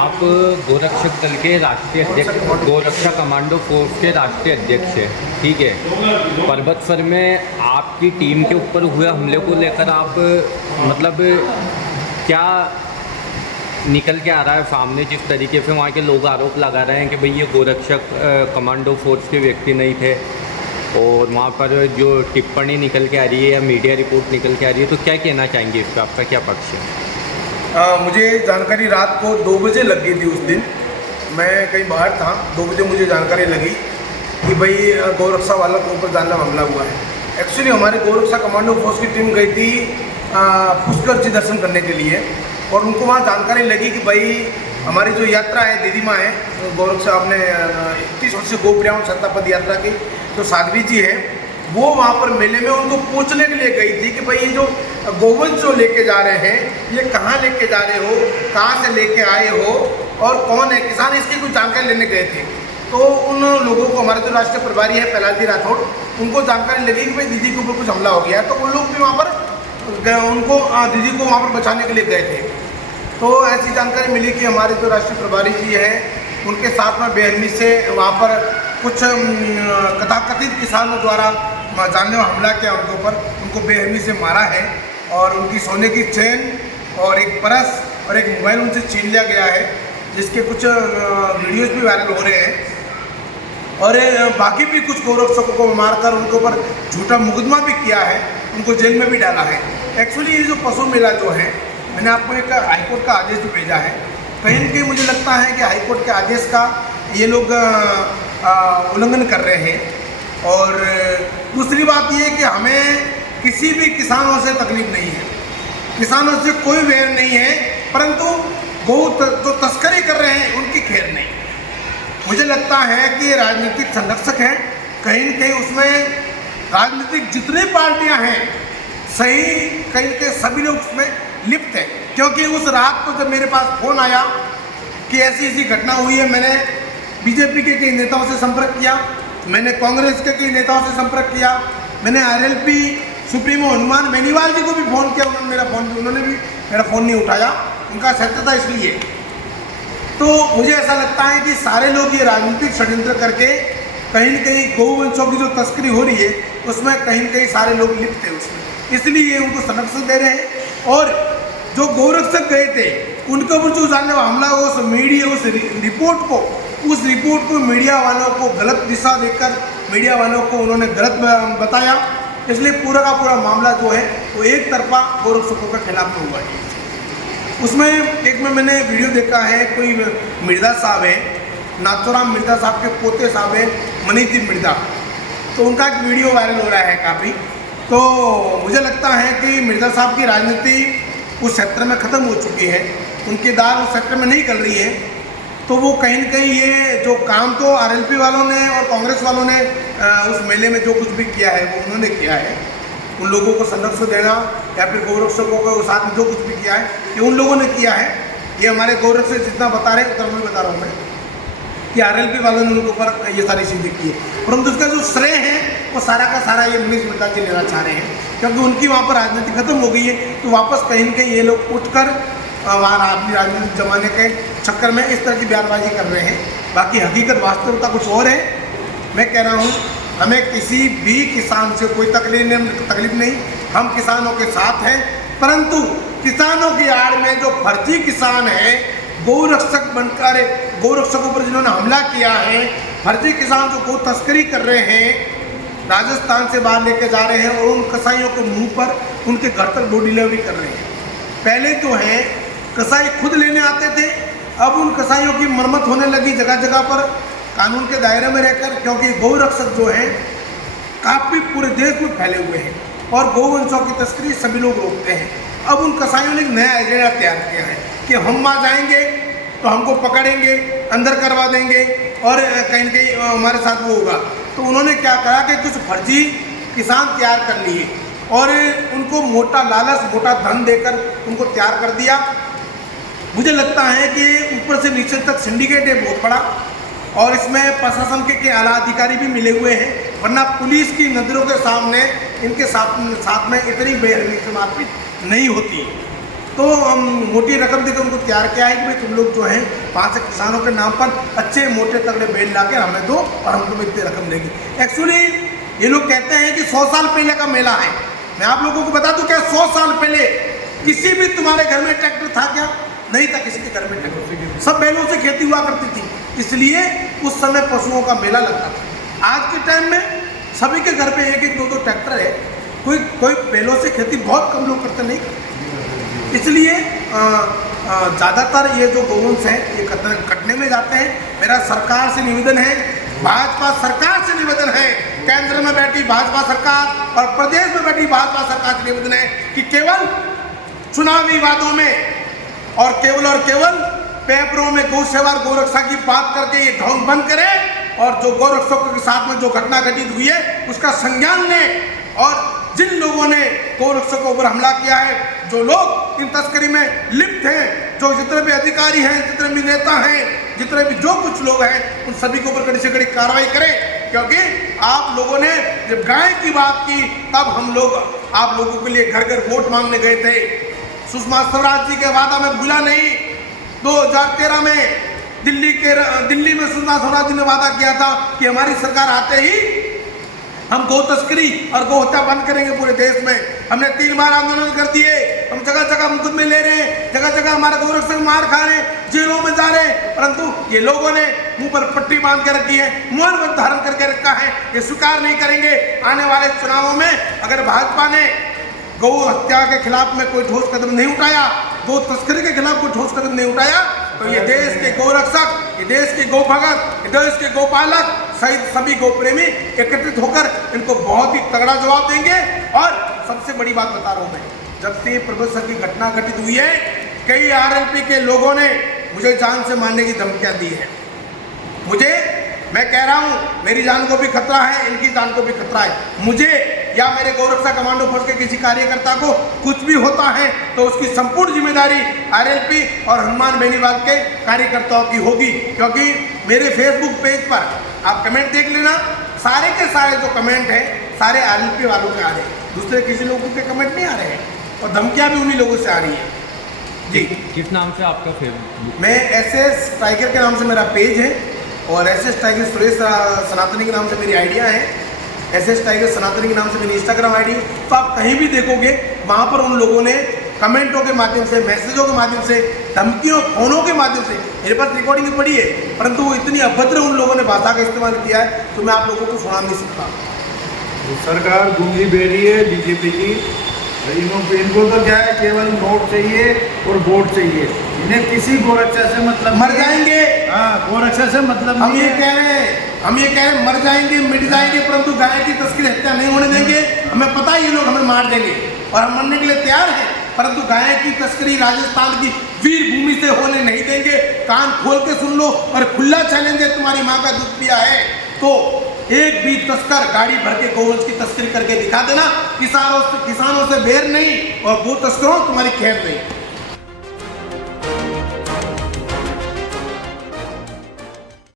आप गोरक्षक दल के राष्ट्रीय अध्यक्ष, गोरक्षा कमांडो फोर्स के राष्ट्रीय अध्यक्ष हैं, ठीक है। पर्वत सर में आपकी टीम के ऊपर हुए हमले को लेकर आप मतलब क्या निकल के आ रहा है सामने, जिस तरीके से वहाँ के लोग आरोप लगा रहे हैं कि भाई ये गोरक्षक कमांडो फोर्स के व्यक्ति नहीं थे, और वहाँ पर जो टिप्पणी निकल के आ रही है या मीडिया रिपोर्ट निकल के आ रही है, तो क्या कहना चाहेंगे इस पर, आपका क्या पक्ष है? मुझे जानकारी रात को 2 बजे लग गई थी। उस दिन मैं कहीं बाहर था, 2 बजे मुझे जानकारी लगी कि भाई गौरक्षा वालों के ऊपर जानलेवा हमला हुआ है। एक्चुअली हमारे गौरक्षा कमांडो फोर्स की टीम गई थी पुष्कर जी दर्शन करने के लिए, और उनको वहाँ जानकारी लगी कि भाई हमारी जो यात्रा है, दीदी माँ है गौरक्षा, आपने 31 वर्षीय गोप्रियाम संता पद यात्रा की जो साध्वी जी है, वो वहाँ पर मेले में उनको पूछने के लिए गई थी कि भाई ये जो गोवंश जो लेके जा रहे हैं ये कहाँ लेके जा रहे हो, कहाँ से लेके आए हो और कौन है किसान, इसकी कुछ जानकारी लेने गए थे। तो उन लोगों को, हमारे जो राष्ट्रीय प्रभारी है प्रहलाद जी राठौड़, उनको जानकारी लगी कि भाई दीदी के ऊपर कुछ हमला हो गया है, तो वो लोग भी वहाँ पर उनको दीदी को वहाँ पर बचाने के लिए गए थे। तो ऐसी जानकारी मिली कि हमारे जो राष्ट्रीय प्रभारी जी हैं उनके साथ में बेरहमी से वहाँ पर कुछ कथाकथित किसानों द्वारा जानलेवा हमला किया उनके ऊपर, उनको बेरहमी से मारा है और उनकी सोने की चेन और एक पर्स और एक मोबाइल उनसे छीन लिया गया है, जिसके कुछ वीडियोज़ भी वायरल हो रहे हैं। और बाकी भी कुछ गौरक्षकों को मारकर उनके ऊपर झूठा मुकदमा भी किया है, उनको जेल में भी डाला है। एक्चुअली ये जो पशु मेला जो है, मैंने आपको एक हाईकोर्ट का आदेश भी भेजा है। कहीं न कहीं मुझे लगता है कि हाईकोर्ट के आदेश का ये लोग उल्लंघन कर रहे हैं। और दूसरी बात ये कि हमें किसी भी किसानों से तकलीफ नहीं है, किसानों से कोई वैर नहीं है, परंतु गौ जो तस्करी कर रहे हैं उनकी खैर नहीं। मुझे लगता है कि राजनीतिक संरक्षक हैं, कहीं न कहीं उसमें राजनीतिक जितनी पार्टियां हैं सही, कहीं न कहीं सभी लोग उसमें लिप्त हैं। क्योंकि उस रात को जब मेरे पास फ़ोन आया कि ऐसी ऐसी घटना हुई है, मैंने बीजेपी के कई नेताओं से संपर्क किया, मैंने कांग्रेस के कई नेताओं से संपर्क किया, मैंने आरएलपी सुप्रीमो हनुमान बेनीवाल जी को भी फ़ोन किया, उन्होंने भी मेरा फ़ोन नहीं उठाया, उनका सत्य था इसलिए। तो मुझे ऐसा लगता है कि सारे लोग ये राजनीतिक षड्यंत्र करके कहीं न कहीं गौवंशों की जो तस्करी हो रही है उसमें कहीं न कहीं सारे लोग लिप्त हैं उसमें, इसलिए उनको संरक्षण दे रहे हैं। और जो गौरक्षक गए थे उनके ऊपर जो जानलेवा हमला हुआ, उस रिपोर्ट को मीडिया वालों को गलत दिशा देकर मीडिया वालों को उन्होंने गलत बताया, इसलिए पूरा का पूरा मामला जो है वो एक तरफा गौरक्षकों के खिलाफ में हुआ है। उसमें एक में मैंने वीडियो देखा है, कोई मिर्जा साहब है, नाथुराम मिर्जा साहब के पोते साहब है मनीष जी मिर्जा, तो उनका एक वीडियो वायरल हो रहा है काफ़ी। तो मुझे लगता है कि मिर्जा साहब की राजनीति उस क्षेत्र में ख़त्म हो चुकी है, उनकी दाल उस सेक्टर में नहीं चल रही है। तो वो कहीं न कहीं ये जो काम तो आरएलपी वालों ने और कांग्रेस वालों ने उस मेले में जो कुछ भी किया है वो उन्होंने किया है, उन लोगों को संरक्षण देना या फिर गौरक्षकों के साथ में जो कुछ भी किया है ये उन लोगों ने किया है। ये हमारे गौरक्षक जितना बता रहे हैं उतना मैं बता रहा हूँ मैं कि आरएलपी वालों ने उनके ऊपर ये सारी चीज़ें की है, परंतु उसका जो श्रेय है वो सारा का सारा ये मनीष मिर्जा जी लेना चाह रहे हैं, क्योंकि उनकी वहाँ पर राजनीति खत्म हो गई है। तो वापस कहीं न कहीं ये लोग उठकर वहाँ अपनी राजनीति जमाने के चक्कर में इस तरह की बयानबाजी कर रहे हैं। बाकी हकीकत वास्तविकता कुछ और है। मैं कह रहा हूँ हमें किसी भी किसान से कोई तकलीफ नहीं, हम किसानों के साथ हैं, परंतु किसानों की आड़ में जो फर्जी किसान है, गौरक्षक बनकर गौरक्षकों पर जिन्होंने हमला किया है, फर्जी किसान जो गौ तस्करी कर रहे हैं, राजस्थान से बाहर लेके जा रहे हैं और उन कसाईयों के मुंह पर उनके घर तक डोर डिलीवरी कर रहे हैं। पहले जो है कसाई खुद लेने आते थे, अब उन कसाईयों की मरम्मत होने लगी जगह जगह पर कानून के दायरे में रहकर, क्योंकि गौरक्षक जो हैं काफ़ी पूरे देश में फैले हुए हैं और गौवंशों की तस्करी सभी लोग रोकते हैं। अब उन कसाईयों ने एक नया एजेंडा तैयार किया है कि हम वहाँ जाएंगे तो हमको पकड़ेंगे, अंदर करवा देंगे और कहीं न कहीं हमारे साथ वो होगा। तो उन्होंने क्या करा कि कुछ फर्जी किसान तैयार कर लिए और उनको मोटा लालच, मोटा धन देकर उनको तैयार कर दिया। मुझे लगता है कि ऊपर से नीचे तक सिंडिकेट है बहुत बड़ा, और इसमें प्रशासन के आला अधिकारी भी मिले हुए हैं, वरना पुलिस की नज़रों के सामने इनके साथ में इतनी बेरहमी से मारपीट नहीं होती। तो हम मोटी रकम देकर उनको तैयार किया है कि भाई तुम लोग जो हैं 5 किसानों के नाम पर अच्छे मोटे तगड़े बैल ला के हमें दो और हम तुम्हें इतनी रकम देंगे। एक्चुअली ये लोग कहते हैं कि 100 साल पहले का मेला है। मैं आप लोगों को बता दूं क्या 100 साल पहले किसी भी तुम्हारे घर में ट्रैक्टर था क्या? नहीं था किसी के घर में ट्रैक्टर, सब बैलों से खेती हुआ करती थी, इसलिए उस समय पशुओं का मेला लगता था। आज के टाइम में सभी के घर पे 1-1, 2-2 ट्रैक्टर है, कोई बैलों से खेती बहुत कम लोग करते नहीं, इसलिए ज़्यादातर ये जो गौवंश हैं ये कटने में जाते हैं। मेरा सरकार से निवेदन है, भाजपा सरकार से निवेदन है, केंद्र में बैठी भाजपा सरकार और प्रदेश में बैठी भाजपा सरकार से निवेदन है कि केवल चुनावी वादों में और केवल पेपरों में गौ सेवा और गौरक्षा की बात करके ये ढोंग बंद करें और जो गौरक्षकों के साथ में जो घटना घटित हुई है उसका संज्ञान लें और जिन लोगों ने गौरक्षकों पर हमला किया है, जो लोग इन तस्करी में लिप्त हैं, जो जितने भी अधिकारी हैं, जितने भी नेता हैं, जितने भी जो कुछ लोग हैं, उन सभी के ऊपर कड़ी से कड़ी कार्रवाई करें। क्योंकि आप लोगों ने जब गाय की बात की तब हम लोग आप लोगों के लिए घर घर वोट मांगने गए थे। सुषमा स्वराज जी के वादा में भूला नहीं। 2013 में दिल्ली में सुषमा स्वराज जी ने वादा किया था कि हमारी सरकार आते ही हम गौ तस्करी और गौ हत्या बंद करेंगे पूरे देश में। हमने 3 बार आंदोलन कर दिए, हम जगह जगह मुकदमे ले रहे हैं, जगह जगह हमारे गौरक्षक मार खा रहे हैं, जेलों में जा रहे हैं, परंतु ये लोगों ने मुंह पर पट्टी बांध के रखी है, मुंह पर धारण करके रखा है, ये स्वीकार नहीं करेंगे। आने वाले चुनावों में अगर भाजपा ने गौ हत्या के खिलाफ में कोई ठोस कदम नहीं उठाया, गौ तस्करी के खिलाफ कोई ठोस कदम नहीं उठाया, तो ये देश के गौरक्षक, ये देश के गौ भगत, ये देश के गौपालक सहित सभी गौ प्रेमी एकत्रित होकर इनको बहुत ही तगड़ा जवाब देंगे। और सबसे बड़ी बात बता रहा हूँ मैं, जब से प्रभु सर की घटना घटित हुई है, कई आरएलपी के लोगों ने मुझे जान से मारने की धमकियां दी है। मैं कह रहा हूँ मेरी जान को भी खतरा है, इनकी जान को भी खतरा है। मुझे या मेरे गौरक्षा कमांडो फोर्स के किसी कार्यकर्ता को कुछ भी होता है तो उसकी संपूर्ण जिम्मेदारी आरएलपी और हनुमान बेनीवाल के कार्यकर्ताओं की होगी। क्योंकि मेरे फेसबुक पेज पर आप कमेंट देख लेना, सारे के सारे जो कमेंट हैं सारे आरएलपी वालों के आ रहे हैं, दूसरे किसी लोगों के कमेंट नहीं आ रहे हैं और धमकियाँ भी उन्हीं लोगों से आ रही हैं। जी, किस नाम से आपका फेसबुक? मैं SS टाइगर के नाम से मेरा पेज है और SS टाइगर सुरेश सनातनी के नाम से मेरी आइडिया है, SS टाइगर सनातनी के नाम से मेरी इंस्टाग्राम आईडी। तो आप कहीं भी देखोगे वहाँ पर उन लोगों ने कमेंटों के माध्यम से, मैसेजों के माध्यम से, धमकियों, फोनों के माध्यम से, मेरे पास रिकॉर्डिंग पड़ी है, परंतु वो इतनी अभद्र उन लोगों ने भाषा का इस्तेमाल किया है तो मैं आप लोगों को सुना नहीं सकता। सरकार गूंगी बेरी है बीजेपी की, इनको तो क्या है, केवल नोट चाहिए और वोट चाहिए, इन्हें किसी गोरक्षा से मतलब मर जाएंगे। हाँ, गोरक्षा से मतलब हम ये कह रहे हैं मर जाएंगे, मिट जाएंगे, परंतु गाय की तस्करी हत्या नहीं होने देंगे। हमें पता है ये लोग हमें मार देंगे और हम मरने के लिए तैयार हैं, परंतु गाय की तस्करी राजस्थान की वीर भूमि से होने नहीं देंगे। कान खोल के सुन लो और खुला चैलेंज है, तुम्हारी माँ का दूध पिया है तो एक भी तस्कर गाड़ी भर के गौवंश की तस्करी करके दिखा देना। किसानों से बैर नहीं और गो तस्करों तुम्हारी खैर नहीं।